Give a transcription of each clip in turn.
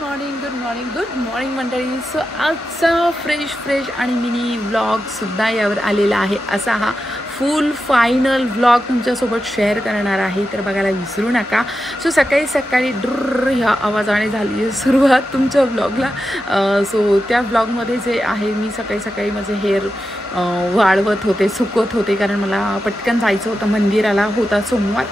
Good morning मंडळी. So आजचा fresh आणि मिनी व्लॉगसुद्धा यावर आलेला आहे. असा हा फुल फायनल व्लॉग तुमच्यासोबत शेअर करणार आहे, तर बघायला विसरू नका. सो सकाळी ड्र ह्या आवाजाने झाली आहे सुरुवात तुमच्या व्लॉगला. सो त्या व्लॉगमध्ये जे आहे मी सकाळी माझे हेअर वाळवत होते, सुकवत होते, कारण मला पटकन जायचं होतं, मंदिराला होता सोमवार.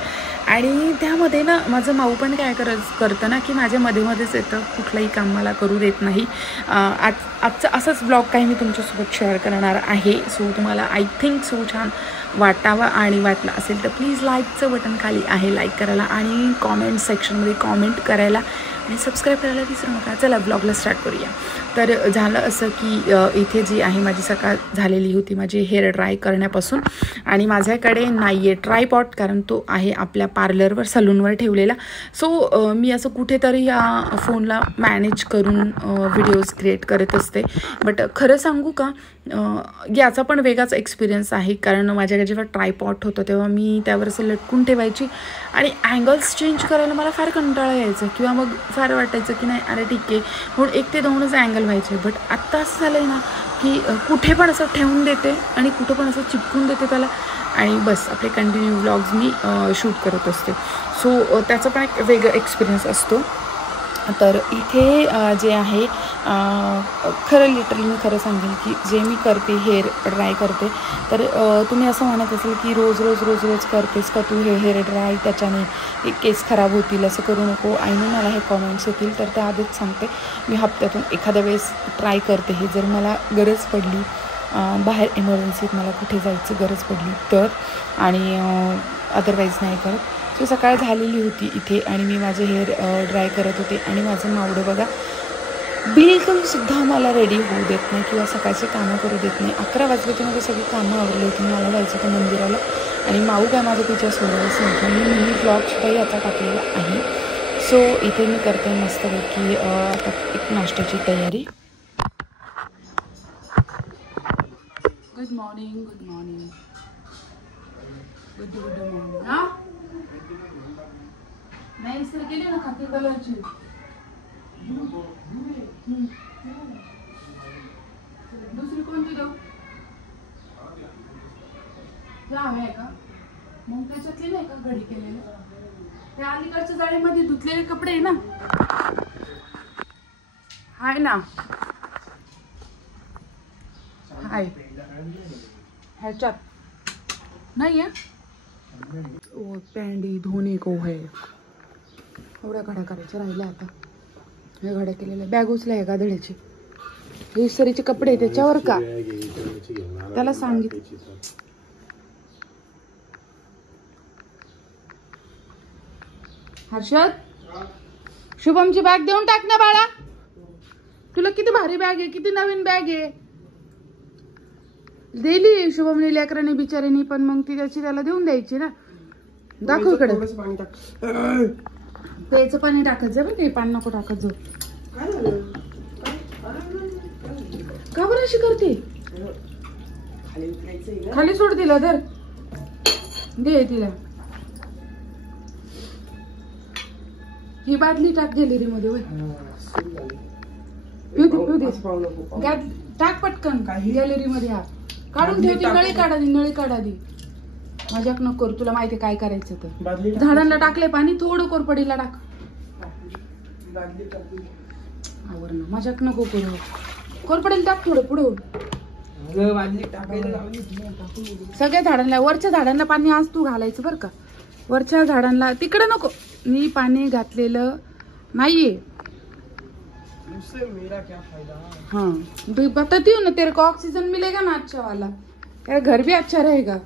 आणि त्यामध्ये ना माझं माऊ पण काय करतं ना की माझ्या मध्येच येतं, कुठलंही काम मला करू देत नाही. आजचा असाच ब्लॉग काही मी तुमच्यासोबत शेअर करणार आहे. सो तुम्हाला आय थिंक सो छान वाटावा, आणि वाटलं असेल तर प्लीज लाईकचं बटन खाली आहे, लाईक करायला आणि कॉमेंट सेक्शनमध्ये कॉमेंट करायला आणि सबस्क्राईब करायला विसरू नका. चला ब्लॉगला स्टार्ट करूया. तर झालं असं की इथे जी आहे माझी सकाळ झालेली होती माझी हेअर ड्राय करण्यापासून, आणि माझ्याकडे नाही आहे ट्रायपॉड, कारण तो आहे आपल्या पार्लरवर सलूनवर ठेवलेला. सो मी असं कुठेतरी या फोनला मॅनेज करून व्हिडिओज क्रिएट करत असते. बट खरं सांगू का, याचा पण वेगळाच एक्सपिरियन्स आहे, कारण माझ्याकडे जेव्हा ट्रायपॉड होतं तेव्हा मी त्यावर असं लटकून ठेवायची आणि अँगल्स चेंज करायला मला फार कंटाळा यायचं, किंवा मग फार वाटायचं की नाही अरे ठीक आहे म्हणून 1 ते 2च अँगल व्हायचे. बट आत्ता असं झालं आहे ना की कुठे पण असं ठेवून देते आणि कुठं पण असं चिपकून देते त्याला, आणि बस आपले कंटिन्यू व्लॉग्स मी शूट करत असते. सो त्याचा पण एक वेगळा एक्सपिरियन्स असतो. तर इथे जे आहे लिटरली मी खरं सांगेन की जे मी करते हेअर ड्राय करते, तर तुम्ही असं म्हणत असेल की रोज करतेस का तू हे हेअर ड्राय, त्याच्याने केस खराब होतील, असं करू नको. आणि मला हे कॉमेंट्स येतील, तर त्या आधीच सांगते मी हप्त्यातून एखाद्या वेळेस ट्राय करते हे, जर मला गरज पडली, बाहेर इमर्जन्सीत मला कुठे जायची गरज पडली तर, आणि अदरवाईज नाही करत. सो सकाळ झालेली होती इथे आणि मी माझे हेअर ड्राय करत होते, आणि माझं मावडं बघा बिलकुलसुद्धा मला रेडी होऊ देत नाही किंवा सकाळचे कामं करू देत नाही. 11 वाजले की माझे सगळी कामं आवरली होती, मला जायचं होतं मंदिराला, आणि माऊ काय माझं तिच्या सोडवच नव्हतं. मी मिनी व्लॉगसुद्धा याचा टाकलेला आहे. सो इथे मी करते मस्तपैकी आता एक नाश्त्याची तयारी. गुड मॉर्निंग हां नाही सर गेले ना खाते कलरची. दुसरी कोणती देऊ? हवे आहे का? मग त्याच्यातली नाही का घडी केलेले, त्या अलीकडच्या जाळीमध्ये धुतलेले कपडे आहे ना, हाय ना, हाय ह्याच्यात नाही आहे. पॅन्डी धोने को है, एवढ्या घड्या करायच्या राहिल्या आता. हे घड्या केलेल्या, बॅग उचल्या आहे गादड्याची, हे सरीचे कपडे त्याच्यावर का त्याला सांगितलं. हर्षद, शुभमची बॅग देऊन टाक ना बाळा, तुला किती भारी बॅग आहे, किती नवीन बॅग आहे. दिली शुभमने लेकरांनी बिचाऱ्यानी, पण मग ती त्याला देऊन द्यायची ना. दाखव इकडे, प्यायचं पाणी टाकत जा, बरं पाणी नको टाकत जाऊ. का बरं अशी करते, खाली सोड तिला, तर दे तिला. ही बादली टाक गॅलरी मध्ये, टाक पटकन गॅलरी मध्ये. हा काढून ठेवते, नळी काढा दी. मजाक नको करू, तुला माहिती काय करायचं तर. झाडांना टाकले पाणी, थोडं कोरपडीला टाक. आवर ना, मजाक नको करू, कोरपडीला टाक थोडं पुढं. सगळ्या झाडांना, वरच्या झाडांना पाणी आज तू घालायचं बरं का, वरच्या झाडांना तिकडं नको. मी पाणी घातलेलं नाहीये. हाँ बताती हूँ ना, तेरे को ऑक्सीजन मिलेगा ना अच्छा वाला, तेरा घर भी अच्छा रहेगा.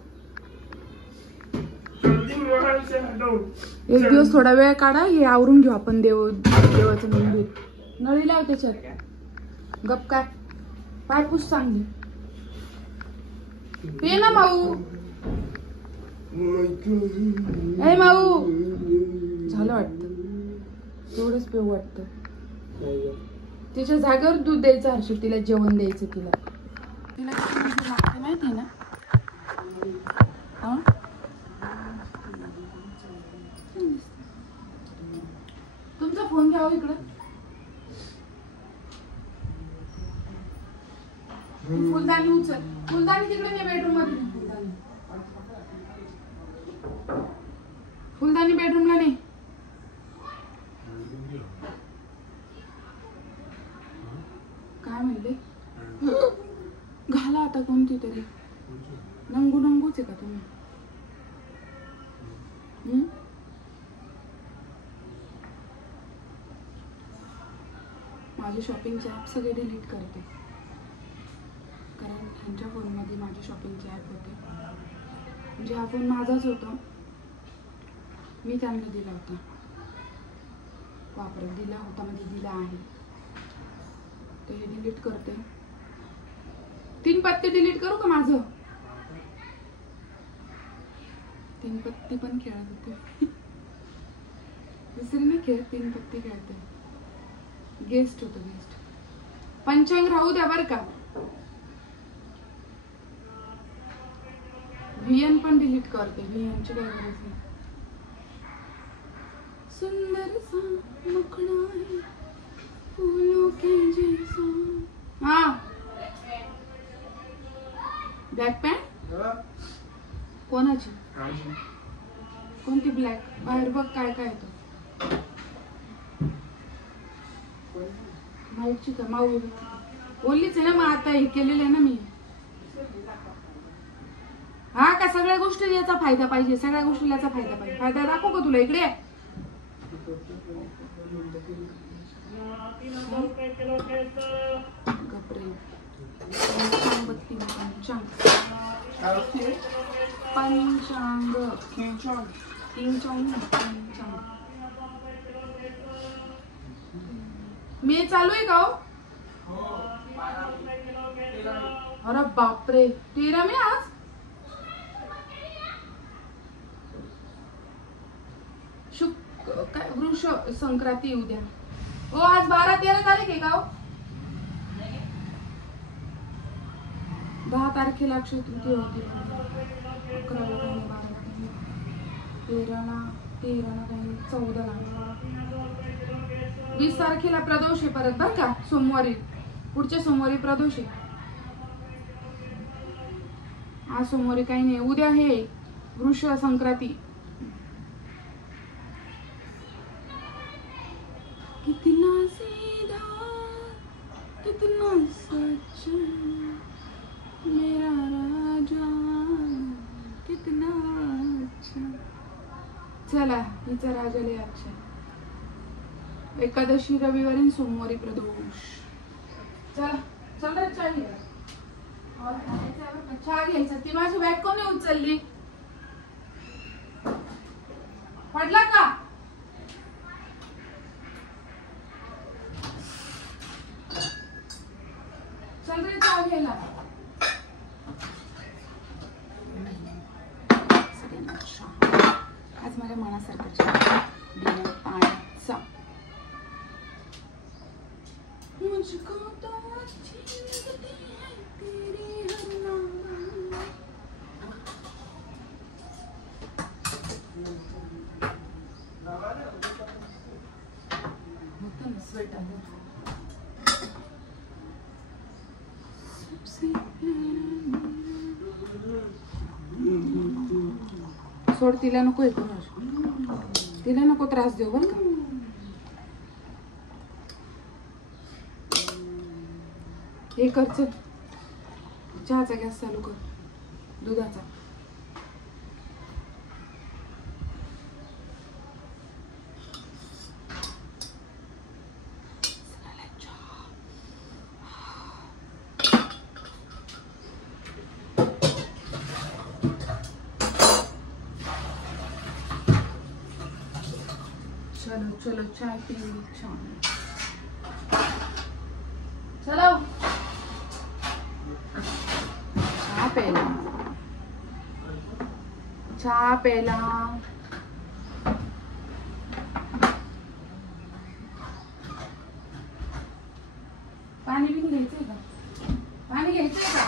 एक दिवस थोडा वेळ काढा, हे आवरून घेऊ आपण देवाचं मंदिर. नळी लाव त्याच्यात, गप काय पाय पुस चांगली. पे ना माऊ, ए माऊ, झालं वाटतं तेवढंच पेऊ वाटतं. तिच्या जागेवर दूध द्यायचं हर्षद, तिला जेवण द्यायचं. तिला किती लागते माहिती ना. तुमचा फोन घ्यावा इकडं. फुलदाणी उचल, फुलदाणी तिकडे नाही बेडरूम मध्ये. फुलदाणी बेडरूमला नाही. काय म्हणले? घाला आता कोणती तरी. नंगू नंगूच आहे का तुम्ही? माझे शॉपिंगचे ॲप सगळे डिलीट करते, कारण त्यांच्या फोनमध्ये माझे शॉपिंगचे ॲप होते. म्हणजे हा फोन माझाच होता, मी त्यांना दिला होता, वापरत दिला होता, म्हणजे दिला आहे. तर हे डिलीट करते. 3 पत्ते डिलीट करू का माझं? 3 पत्ती पण खेळत होते. दुसरी नाही खेळत, 3 पत्ती खेळते. गेस्ट होतं, गेस्ट. पंचांग राहू द्या बरं का. VN पण डिलीट करते. VN ची काय गरज नाही. सुंदर सा मुखड़ा है फूलों के जैसा. हाँ, ब्लॅक पॅन्ट कोणाची? कोणती ब्लॅक? बाहेर बघ काय काय येतो. व्हाईटची का? माऊ बोललीच आहे ना मग. आता हे केलेलं आहे ना मी. हा का? सगळ्या गोष्टी याचा फायदा पाहिजे, सगळ्या गोष्टी याचा फायदा पाहिजे. फायदा दाखवू का तुला? इकडे गपरे. पंचांग मे चालू आहे का हो? अरे बापरे, 13 मे आज. काय वृष संक्रांती उद्या. ओ आज 12-13 तारीख आहे का हो? 10 तारखेला अक्षय तृतीया होती. 11ला काही, 12ला काही, 13ला काही, 14ला. 20 तारखेला प्रदोष आहे परत बर का. सोमवारी, पुढच्या सोमवारी प्रदोष आहे. आज सोमवारी काही नाही. उद्या हे वृष संक्रांती. कितना सीधा कितना सच्चा मेरा राजा कितना अच्छा. चला, हिचा राजा लय अच्छा. एकादशी रविवारी, सोमवारी प्रदोष. चला चल रे, चहा घ्यायचा. ती माझी बॅग कोणी उचलली? पडला का? चल रे चहा घ्यायला. आज माझ्या मनासारखं चहा बिना पाण्याचा. मुझको तो अच्छी लगती है तेरी हर नाम. होतं ना स्वेटर. सोड, तिला नको येतो. तिला नको त्रास देऊ बरं का. हे कर, चल चहाचा गॅस चालू कर, दुधाचा. चलो चलो चाय पिएंगे. चलो चहा प्यायला, चहा प्यायला. पाणी बिन घ्यायचंय का? पाणी घ्यायचंय का?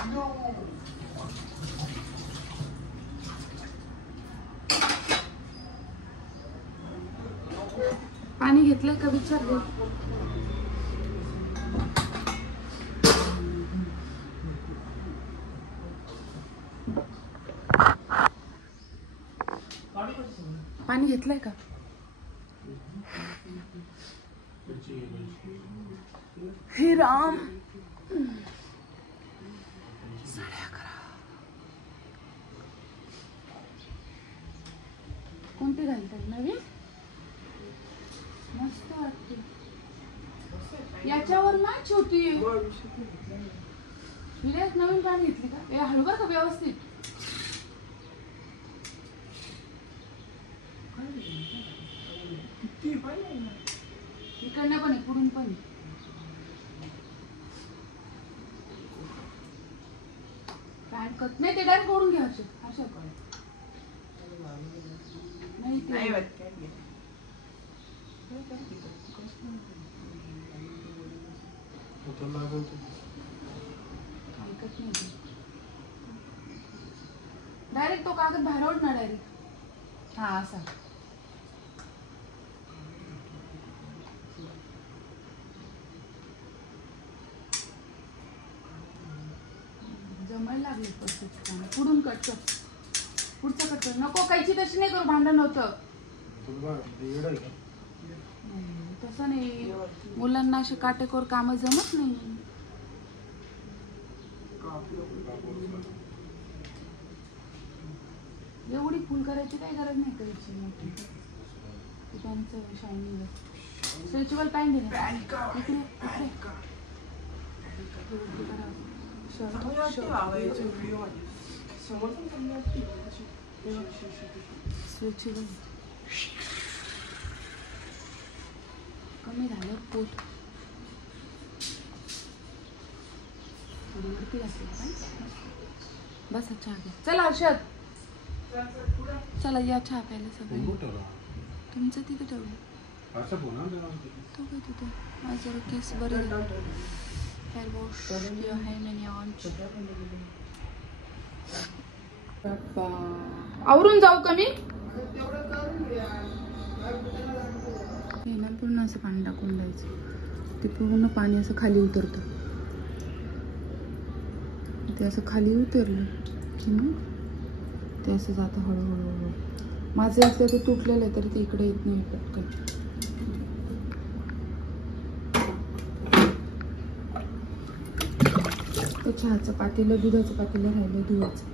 पाणी घेतलंय का विचार दे. पाणी घेतलंय का? हे राम, 11:30. कोणती घालतात नवीन? मस्त वाटते. याच्यावर मॅच होती. नवीन पाणी घेतली का? हे हळू बरं का व्यवस्थित. इकडनं पण आहे, पुढून पण आहे. नाही ते डायरेक्ट ओढून घ्या. अशा नाही डायरेक्ट तो कागद बाहेर ओढ ना डायरेक्ट. हा असा जमायला लागले. पुढून कट कर, पुढचं कट कर. नको कायची तशी नाही करू, भांडण होतं तसं नाही. मुलांना असे काटेकोर काम जमत नाही. एवढी फुल करायची काही गरज नाही करायची मोठी. त्यांचं शायनिंग स्ट्रेचेबल पॅन्ट आहे. कमी झालं पोट. बस चहा घ्या. चला हर्षद, चला या चहा प्यायला. सगळं तुमचं तिथे ठेवलं तो काय तिथे. माझं केस बरे हेअर वॉश किंवा हेअर मॅनिक्योर. आवरून जाऊ कमी. हे ना पूर्ण असं पाणी टाकून द्यायचं. ते पूर्ण पाणी असं खाली उतरतं. ते असं खाली उतरलं की मग ते असं जातं हळूहळू. माझं एकदा ते तुटलेलं आहे तरी ते इकडे येत नाही पटकन. ते चहाचं पातेलं, दुधाचं पातेलं राहिलं धुवायचं.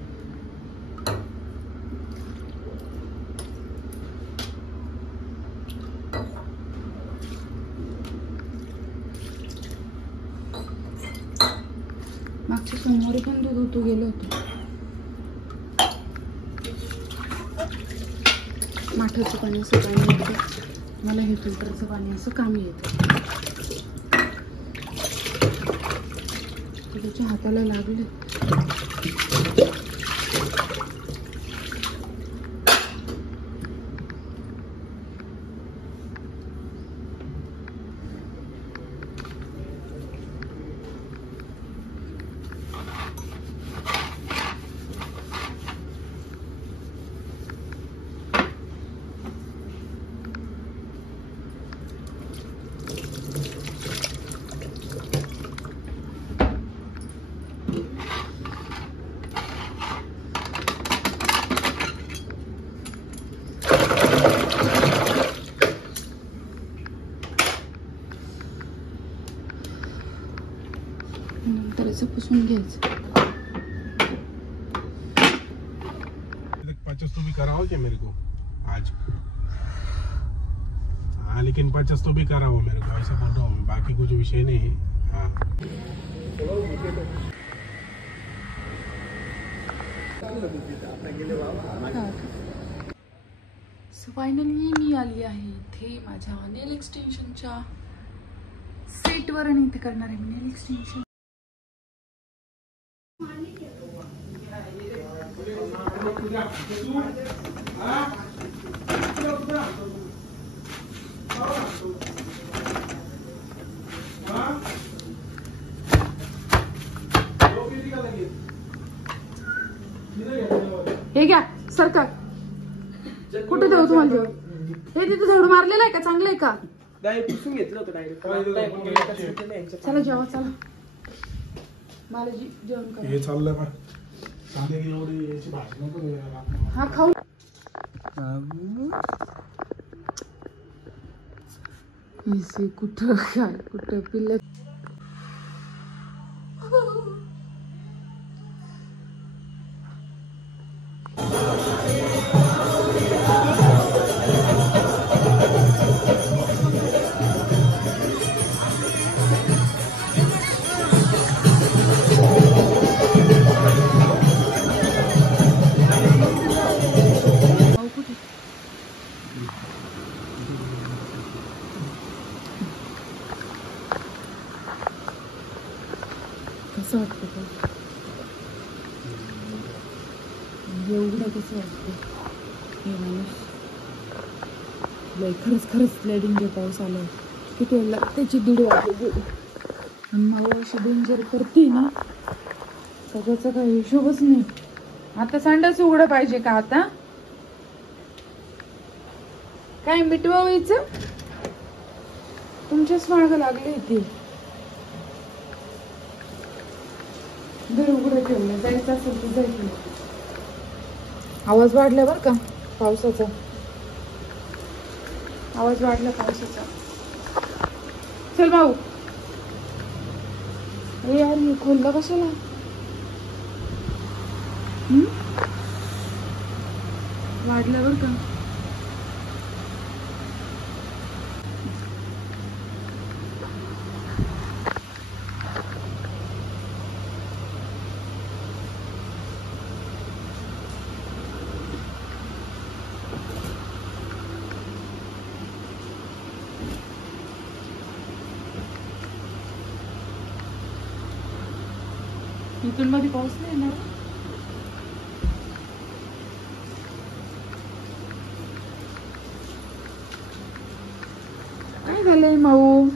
मागच्या सोमवारी पण दूध उतू गेलं होतं. माठाचं पाणी असं कामी येतं. मला हे फिल्टरचं पाणी असं कामी येतं. त्याच्या हाताला लागले. पुसून घ्यायचं. 50 तो भी कराओ क्या मेरे को आज? हाँ लेकिन 50 तो भी कराओ मेरे को, ऐसा बोल रहा हूँ. बाकी कुछ विषय नहीं है. हाँ सो फायनली मी आली आहे इथे माझ्या नेल एक्सटेन्शनच्या सेटवर आणि इथे करणार आहे मी नेल एक्सटेन्शन. हे घ्या सरकार. कुठे देऊ तुम्हाला जेवण? हे तिथे झाडू मारलेलं आहे का? चांगलं आहे का? पुसून घेतलं होतं डायरेक्ट. चला जेवा चला. मला जेवण करा. हे चाललं का? कांद्याची एवढी याची भाजी नको यायला. हा खाऊ कुठं काय कुठं पिल्ल कसं वाटतं का एवढं कसं वाटतं हे माणूस लय खरंच लय डेंजर पाऊस आलाय किती वेळ त्याची 1:30 वाजले आणि मला अशी डेंजर करते ना सगळ्याचा काही हिशोबच नाही. आता संडास उघडं पाहिजे का आता काय मिटवा व्हायचं तुमच्याच मार्ग लागले ती घर उघडं ठेवलं जायचं असेल तर जायचं. आवाज वाढला बरं का पावसाचा आवाज वाढला पावसाचा. चल भाऊ ए यार मी खोललं कशाला वाढलं बरं का. इथून मध्ये पाऊस नाही येणार. काय झालंय माऊ